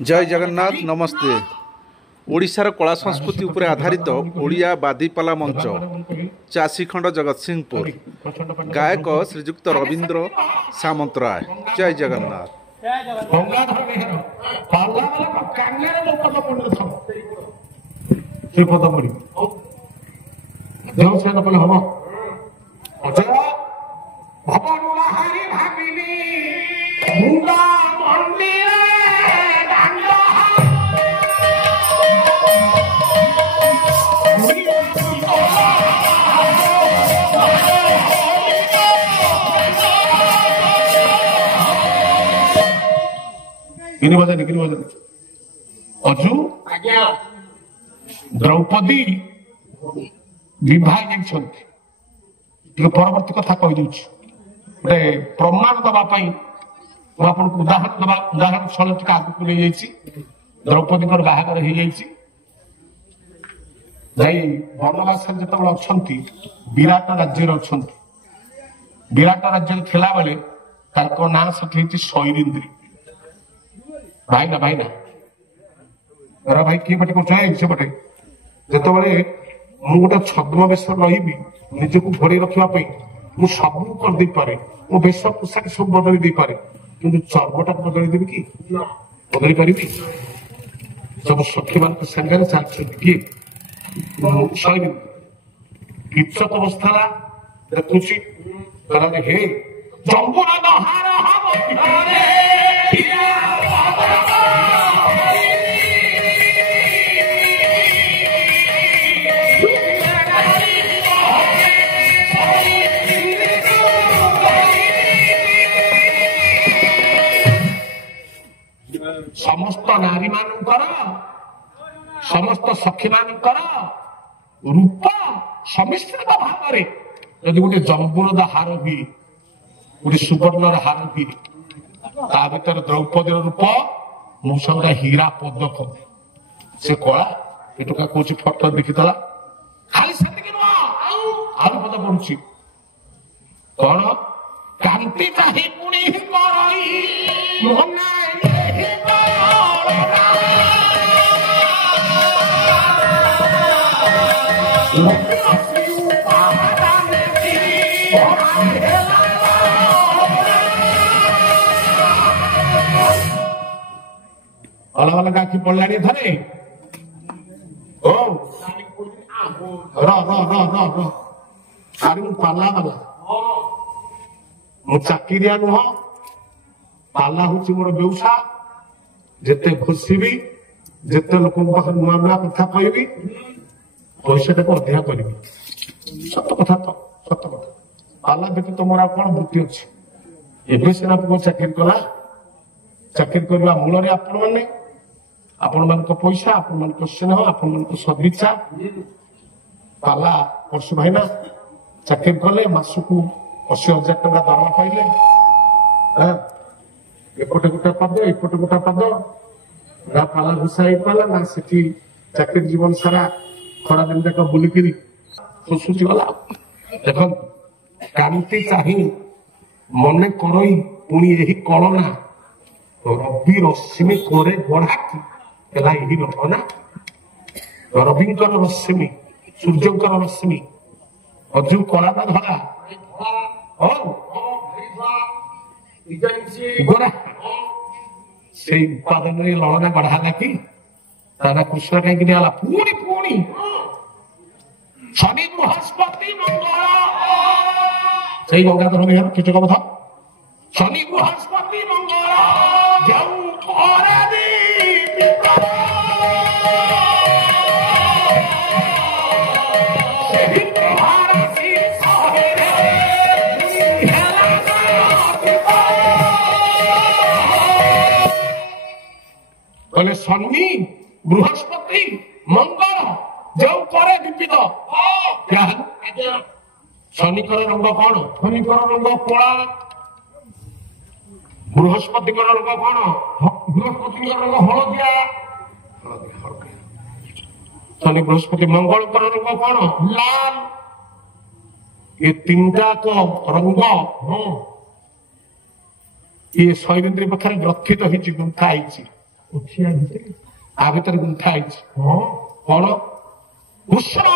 जय जगन्नाथ नमस्ते। ओडिशार कला संस्कृति उपरे आधारित ओडिया बादीपाला मंच चासीखंड जगतसिंहपुर गायक श्रीजुक्त रवींद्र सामंतराय। जय जगन्नाथ। अजु द्रौपदी विवाह परवर्ती कथा कही गोटे प्रमाण दवाई उदाहरण स्थल टी आगे ले द्रौपदी बाहागर हो बनवास जो अच्छा विराट राज्य अच्छा विराट राज्य थिला बेले ना से शैरिंद्री भाईना भाईना अरे भाई किए पटे कर से पटे जो मु गोटे छद्म वेश रही निजक घोड़े रखापी मु सब करदे पारे मो वेश पोशाक सब बदली दे पारे कि चर्मटा बदली देवी कि बदली पारि सब सखी मान सागर चलते किए इज्जत अवस्था देखुची हे समस्त नारी मानकर समस्त सखी मानकर रूप समिश्रित भाव में यदि गोटे जंबुर हार हुए गोटे सुवर्णर हार हुए ता भर द्रौपदी रूप मौसम हीरा पदक से कला एटुका कौच फटो देखीला खाली से पद पड़ुची कौन कांति चाहे अलग अलग आखि पड़ा थे ओ पाला वाला मो चाकिरिया नुह पाला हूँ मोर व्यवसा जिते घोषिबी जिते लोक पाखे नुआ नुआ कथा कहबी पैसा टाक अधिका करी सत कथा तो सत कथा पाला व्यतीत मोर कौन वृत्ति अच्छी एवं सीना पुओ चाकरी कला चाकरी करने मूल आपण मान पैसा आपण मान स्नेह आपण मान सदिच्छा पाला परशु भाईना चाकरी कले मासकू 80,000 टका दरमा पाइले एपटे गोटे पद एपटे गोटे पद ना पाला घुसा ही पाला ना से चाकरी जीवन सारा खरा दिन तक बुलिकी सुसुची गला देख कांति चाही मन करई पुणी यही कलना रवि रश्मि करे गढ़ाकी यही रखना रविंकर रश्मि सूर्यंकर रश्मि अजु कलाटा धरा गोरा से उत्पादन लड़ना गढ़ाला कि तारा कृष्ण कहीं निला पुणी पुणी शनि बृहस्पति मंगल से गंगाधर बिहार कीचक कथा शनि बृहस्पति मंगल जाऊ बोले शनि बृहस्पति मंगल जो करे विपित क्या शनिकर रंग कौन शनिकर रंग कला बृहस्पति रंग कौन बृहस्पति रंग हलदिया शनि बृहस्पति मंगल रंग कौन लाल ये तीनटा को रंग ये शैलेन्द्री पाखे ग्रथित गुंथा ତା ଭିତରେ ଗୁନ୍ଥା ହେଇଛି କଣ କୃଷ୍ଣ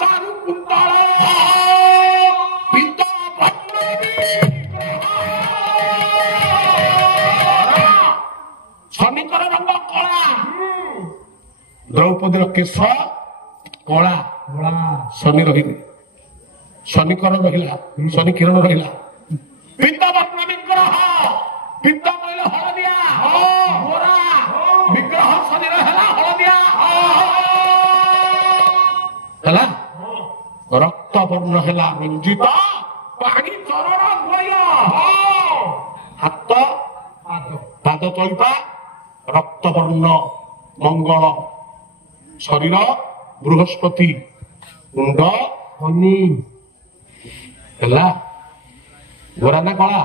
ଚାରୁ କୁନ୍ତଳ ଶନିଙ୍କର ରଙ୍ଗ କଳା ଦ୍ରୌପଦୀର କେଶ କଳା ଶନି ରହିଲେ ଶନିକର ରହିଲା ଶନି କିରଣ ରହିଲା ପିତ୍ତବର୍ଣ୍ଣ ବିଗ୍ରହ ପିତ୍ତ କହିଲେ ହଳଦିଆ ଗୋରା ବିଗ୍ରହ ଶନିର ହେଲା ହଳଦିଆ ହେଲା ରକ୍ତ ବର୍ଣ୍ଣ ହେଲା ରଞ୍ଜିତ ପାଣି ଚରଣ ଦ୍ୱୟ ହାତ ପାଦ ତଳିପା ରକ୍ତବର୍ଣ୍ଣ ମଙ୍ଗଳ ଶରୀର ବୃହସ୍ପତି ମୁଣ୍ଡ ହେଲା ଗୋରା ନା କଳା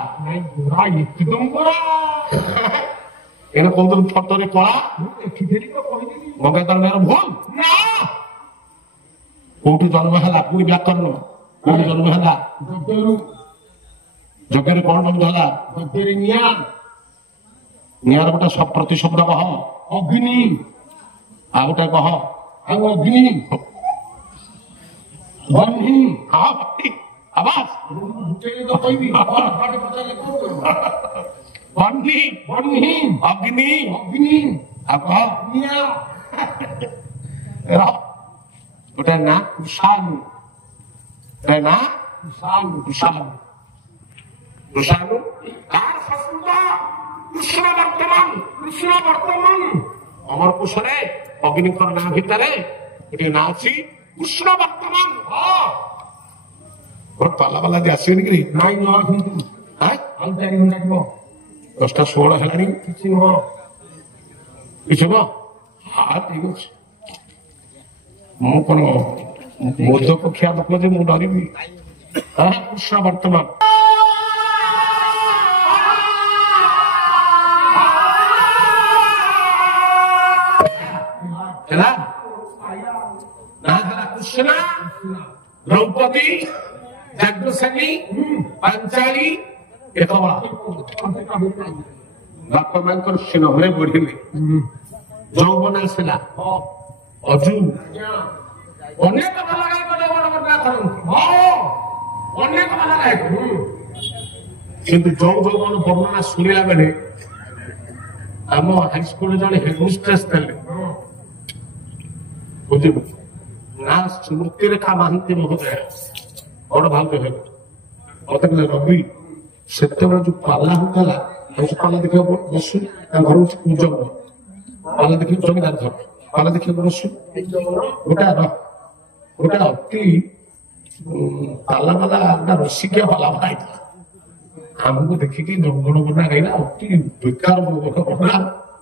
ଏଇନା କହୁଥିଲୁ ଫଟୋରେ କଳା ଗଙ୍ଗାଧର ମେହର ଭୁଲ ନା କୋଉଠି ଜନ୍ମ ହେଲା ପୁଣି ବ୍ୟାକରଣ କୋଉଠି ଜନ୍ମ ହେଲା ଯଜ୍ଞରେ କଣ ଜନ୍ମ ହେଲା ନିଆଁର ଗୋଟେ ପ୍ରତିଶବ୍ଦ କହ ଅଗ୍ନି ଆଉ ଗୋଟେ କହ ଆଉ ଅଗ୍ନି ବହ୍ନି ଆବାସ ବହ୍ନି ବହ୍ନି ଅଗ୍ନି ଅଗ୍ନି ଆଉ କହ ଗୋଟେ ନା କୃଷାଣୁ ନା କୃଷାଣୁ କୃଷ୍ଣ ବର୍ତ୍ତମାନ ଅମର କୋଶରେ ଅଗ୍ନିଙ୍କର ନାଁ ଭିତରେ ଗୋଟେ ନାଁ ଅଛି କୃଷ୍ଣ ବର୍ତ୍ତମାନ ପାଲା ବାଲା ଯେ ଆସିବେନି କି ନାଇଁ ଆଉ 4 ଘଣ୍ଟା ଯିବ 10:16 ହେଲାଣି କିଛି ନୁହଁ ହଁ ଠିକ ଅଛି ମୁଁ କଣ ମୋଦକ ଖିଆ ଲୋକ ଯେ ମୁଁ ଡରିବି କୃଷ୍ଣ ବର୍ତ୍ତମାନ ହେଲା ନା ହେଲା କୃଷ୍ଣ ଦ୍ରୌପଦୀ ଯାଜ୍ଞସେନୀ ପାଞ୍ଚାଳୀ ଏକବଳା ବାପା ମାଙ୍କର ସ୍ନେହରେ ବଢିଲେ ଯୌବନ ଆସିଲା ଅଜୁ ଅନେକ ଭଲ ଗାୟକ ଯୌବନ ବର୍ଣ୍ଣନା କରନ୍ତି ଅନେକ ଭଲ ଗାୟକ କିନ୍ତୁ ଯୋଉ ଯୌବନ ବର୍ଣ୍ଣନା ଶୁଣିଲା ବେଳେ ଆମ ହାଇସ୍କୁଲ ଜଣେ ହେଡମିଷ୍ଟ୍ରେସ୍ ଥିଲେ ବୁଝିବୁ ନା ସ୍ମୃତିରେଖା ମହାନ୍ତି ମହୋଦୟ ବଡ ଭାଉଜ ହେବେ ମତେ କହିଲେ ରବି ସେତେବେଳେ ଯୋଉ ପାଲା ହଉଥିଲା ପାଲା ଦେଖିବାକୁ ବସୁ ଘର ହଉଛି କୁଞ୍ଜ ପାଲା ଦେଖିବାକୁ ଜମିଦାର ଘର ପାଲା ଦେଖିବାକୁ ବସୁ ଗୋଟେ ଅତି ପାଲା ବାଲା ଗୋଟେ ରସିକିଆ ପାଲା ବାଲା ହେଇଥିଲା ଆମକୁ ଦେଖିକି ଜଙ୍ଗଲ ବନା ଗାଇଲା ଅତି ବେକାର ବନା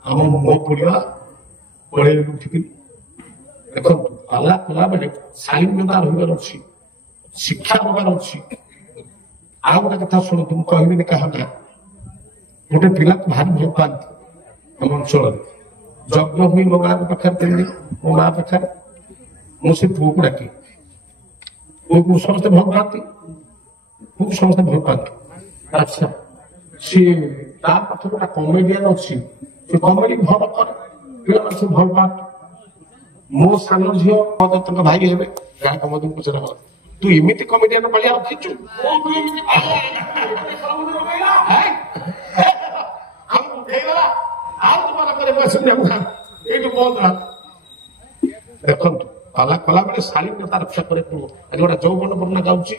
ଆମ ମୁହଁ ପଡିବା ପଳେଇ ଉଠିକି ଦେଖନ୍ତୁ ପାଲା କଲା ବେଳେ ଶାଳୀନତା ରହିବାର ଅଛି ଶିକ୍ଷା ଦେବାର ଅଛି ଆଉ ଗୋଟେ କଥା ଶୁଣନ୍ତୁ ମୁଁ କହିବିନି କାହା ନା ଗୋଟେ ପିଲାକୁ ଭାରି ଭଲ ପାଆନ୍ତି ଆମ ଅଞ୍ଚଳରେ ଯଜ୍ଞ ହୁଏ ମୋ ଗାଁ ପାଖରେ ଦିଲ୍ଲୀ ମୋ ମା ପାଖରେ ମୁଁ ସେ ପୁଅକୁ ଡାକି ପୁଅକୁ ସମସ୍ତେ ଭଲ ପାଆନ୍ତି ପୁଅକୁ ସମସ୍ତେ ଭଲ ପାଆନ୍ତି ଆଚ୍ଛା ସିଏ ତା ପାଖରେ ଗୋଟେ କମେଡିଆନ ଅଛି ସେ କମେଡି ଭଲ କରେ ପିଲାମାନେ ସବୁ ଭଲ ପାଆନ୍ତି ମୋ ସାନ ଝିଅ ତାଙ୍କ ଭାଇ ହେବେ ଗାଁ କମେଡି ପଚାର ତୁ ଏମିତି କମେଡିଆନ ପାଳିଆ ରଖିଛୁ ଦେଖନ୍ତୁ ପାଲା କଲା ବେଳେ ଶାଳୀନତା ରକ୍ଷା କରେ ପୁଅ ଆଜି ଗୋଟେ ଯୌବନ ବର୍ଣ୍ଣନା ଗାଉଛି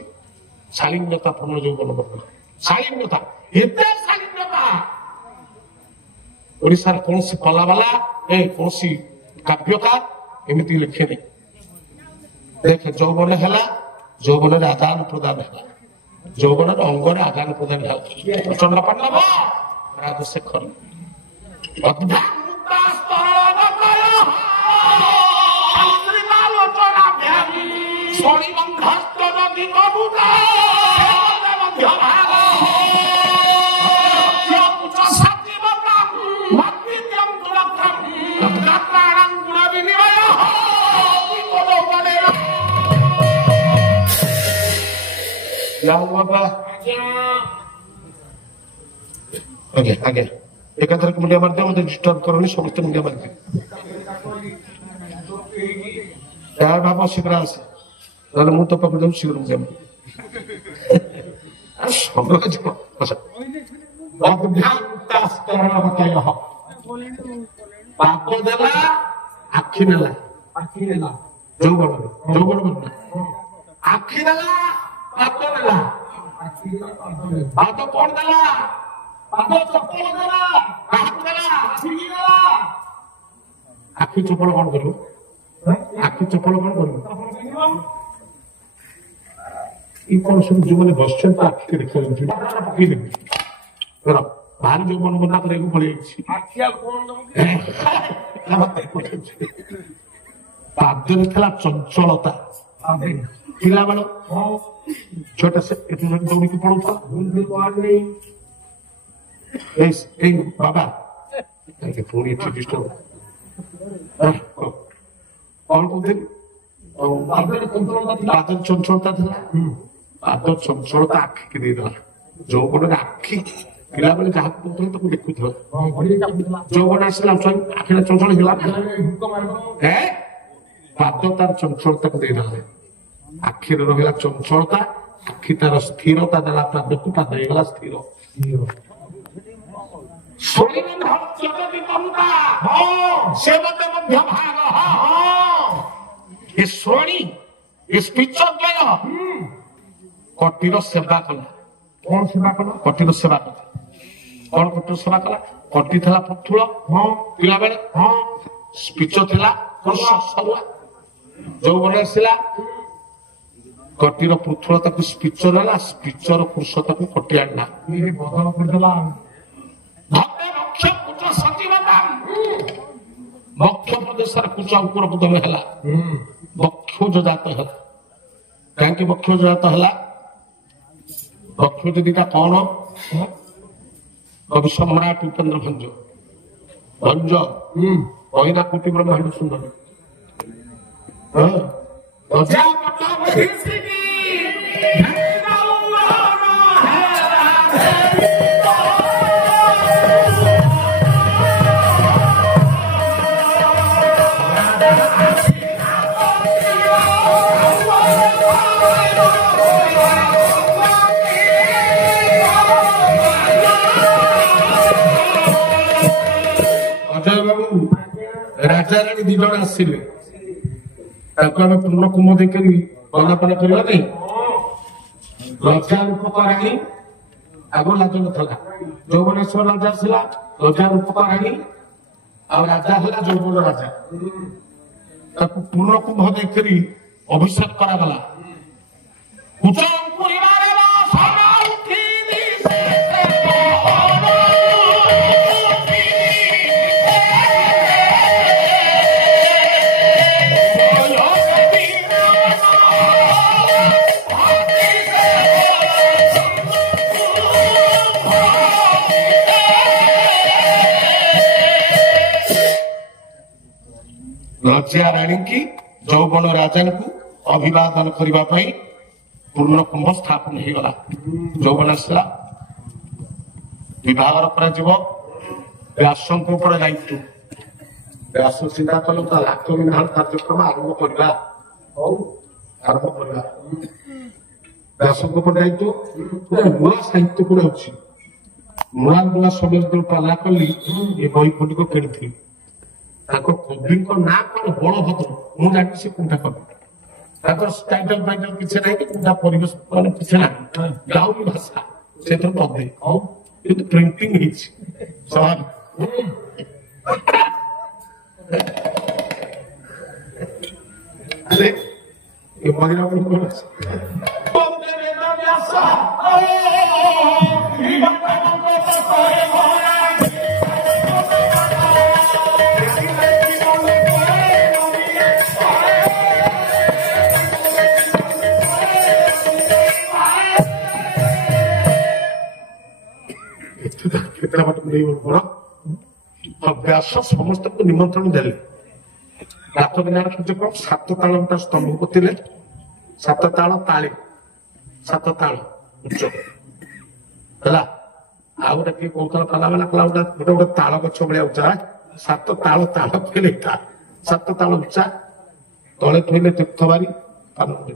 ଶାଳୀନତା ପୂର୍ଣ୍ଣ ଯୌବନ ବର୍ଣ୍ଣନା ଶାଳୀନତା ଏତେ ଶାଳୀନତା ଓଡ଼ିଶାର କୌଣସି ପାଲାବାଲା କୌଣସି କାବ୍ୟକାର ଏମିତି ଲେଖେନି ଦେଖେ ଯୌବନ ହେଲା ଯୌବନରେ ଆଦାନ ପ୍ରଦାନ ହେଲା ଯୌବନର ଅଙ୍ଗରେ ଆଦାନ ପ୍ରଦାନ ହେଲା ପ୍ରଚଣ୍ଡ ପାଣ୍ଡବ ରାଜଶେଖର आगे ଏକାଥରକେ ମୁଣ୍ଡିଆ ମାରିଦିଅ, ମତେ ଡିଷ୍ଟର୍ବ କରନି, ସମସ୍ତେ ମୁଣ୍ଡିଆ ମାରିଦିଅ। ଯାହା ଭାବ ଶୀଘ୍ର ଆସେ, ନହେଲେ ମୁଁ ତ ପାଖକୁ ଯାଉଛି ଶୀଘ୍ର ମୁଣ୍ଡିଆ ମାରି ସମୟ ଯିବ। ପାପ ଦେଲା ଆଖି ନେଲା, ଯୌବନ ଆଖି ଦେଲା, ପାଦ ନେଲା, ପାଦ କଣ ଦେଲା? ପାଦ ଚପଲ ଦେଲା, କାହାକୁ ଦେଲା? ଆଖି ଚପଲ କଣ କରିବ? ଆଖି ଚପଲ କଣ କରିବ? ଏଇ କଣ ସବୁ ଯୋଉମାନେ ବସିଛନ୍ତି ଆଖିକି ଦେଖାଯାଉଛି ପକେଇଦେବି ବାହାରେ ଯୋଉ ମନ ମନା କରିବାକୁ ପଳେଇଛି। ପାଦରେ ଥିଲା ଚଞ୍ଚଳତା, ପିଲାବେଳ ଛୋଟ ଦୌଡ଼ିକି ପଳଉଥିଲା। ଏଇ ବାବା ପୁଣି ଏଠି ଡିଷ୍ଟର୍ବ କଣ କହୁଥିଲି? ପାଦରେ ଚଞ୍ଚଳତା ଥିଲା, ପାଦ ଚଞ୍ଚଳତା ଆଖିକି ଦେଇଦେଲା। ଯୌବନରେ ଆଖି ପିଲାବେଳେ ଯାହାକୁ କହୁଥିଲେ ତାକୁ ଦେଖୁଥିଲା, ଯୌବନ ଆସିଲା ଆଖିଟା ଚଞ୍ଚଳ ହେଲା, ପାଦ ତାର ଚଞ୍ଚଳତାକୁ ଦେଇଦେଲା। ଆଖିରେ ରହିଲା ଚଞ୍ଚଳତା, ଆଖି ତାର ସ୍ଥିରତା ଦେଲା ପାଦକୁ, ପାଦ ହେଇଗଲା ସ୍ଥିର। ସେ ମତେ ମଧ୍ୟ ଭାଗ ଏ ଶ୍ରୋଣୀ ଏ ସ୍ପିଚ କଟିର ସେବା କଲା। କଣ ସେବା କଲା? କଟିର ସେବା କଲା। କଣ କଟିର ସେବା କଲା? କଟି ଥିଲା ପଥୁଳ ପିଲାବେଳେ, ସ୍ପିଚ ଥିଲା ସରୁଆ। ଯୌବନ ଆସିଲା, କଟିର ପୃଥୁଳତାକୁ ସ୍ପିଚ ନେଲା, ସ୍ପିଚର କୃଷତାକୁ କଟି ଆଣିଲା, ବଦଳ କରିଦେଲା। ବକ୍ଷ ପ୍ରଦେଶରେ କୁଚ ଅଙ୍କୁର ପଦମ ହେଲା, ବକ୍ଷୋଜ ଜାତ ହେଲା। କାହିଁକି ବକ୍ଷୋଜ ଜାତ ହେଲା? ବକ୍ଷୋଜ ଦିଟା କଣ? କବି ସମ୍ରାଟ ଉପେନ୍ଦ୍ର ଭଞ୍ଜ କହିନା କୋଟି ବ୍ରହ୍ମାଣ୍ଡ ସୁନ୍ଦର। ରାଜାରାଣୀ ଦି ଜଣ ଆସିଲେ, ତାଙ୍କୁ ଆମେ ପୂର୍ଣ୍ଣ କୁମ୍ଭ ଦେଇକରି ବନ୍ଦାପନା କରିବା ନାହିଁ। ଲଜ୍ଜା ରୂପକ ରାଣୀ, ଆଗ ଲାଜ ନଥିଲା, ଯୌବନେଶ୍ୱର ରାଜା ଆସିଲା, ଲଜ୍ଜା ରୂପକ ରାଣୀ, ଆଉ ରାଜା ହେଲା ଯୌବନ ରାଜା। ତାକୁ ପୂର୍ଣ୍ଣ କୁମ୍ଭ ଦେଇକରି ଅଭିଷେକ କରାଗଲା। ଲଜ୍ଜା ରାଣୀ କି ଯୌବନ ରାଜାଙ୍କୁ ଅଭିବାଦନ କରିବା ପାଇଁ ପୂର୍ଣ୍ଣ କୁମ୍ଭ ସ୍ଥାପନ ହେଇଗଲା। ଯୌବନ ଆସିଲା, ବିଭାଘର କରାଯିବ, ବ୍ୟାସଙ୍କ ଉପରେ ଦାୟିତ୍ୱ। ବ୍ୟାସ ଚିନ୍ତା କଲେ ତା ଲାକ୍ଷ ବିଧାନ କାର୍ଯ୍ୟକ୍ରମ ଆରମ୍ଭ କରିବା। ବ୍ୟାସଙ୍କ ଉପରେ ଦାୟିତ୍ୱ, ନୂଆ ସାହିତ୍ୟ ଗୁଡା ଅଛି, ନୂଆ ନୂଆ ସମୟ ପାଲା କଲି ଏ ବହି ଖଣ୍ଡିକ କିଣିଥିଲି। ତାଙ୍କ କବିଙ୍କ ନାଁ କଣ? ବଳଭଦ୍ର। ମୁଁ ଜାଣିଛି ସେ କୋଉଟା କବି, ତାଙ୍କର ଟାଇଟଲ ଫାଇଟଲ କିଛି ନାହିଁ, କୋଉଟା ପରିବେଶ ମାନେ କିଛି ନାହିଁ, ଗାଉଲି ଭାଷା ସେଥିରେ ପଦେ କିନ୍ତୁ ପ୍ରିଣ୍ଟିଂ ହେଇଛି। ବ୍ୟାସ ସମସ୍ତଙ୍କୁ ନିମନ୍ତ୍ରଣ ଦେଲେ। ରାତ ବିନାର କାର୍ଯ୍ୟକ୍ରମ 7 ତାଳ ଗୋଟା ସ୍ତମ୍ଭ ପୋତିଲେ, 7 ତାଳ ତାଳେ, 7 ତାଳ ଉଚ୍ଚ ହେଲା। ଆଉ ଗୋଟେ କିଏ କହୁଥିଲା ପାଲା ବାଲା କଲା ଗୋଟେ ଗୋଟେ ତାଳ ଗଛ ଭଳିଆ ଉଚ୍ଚା 7 ତାଳ କହିଲେ ଏଇଟା 7 ତାଳ ଉଚ୍ଚା ତଳେ ଥୋଇଲେ ତୀର୍ଥବାରୀ ପାନ ଉପରେ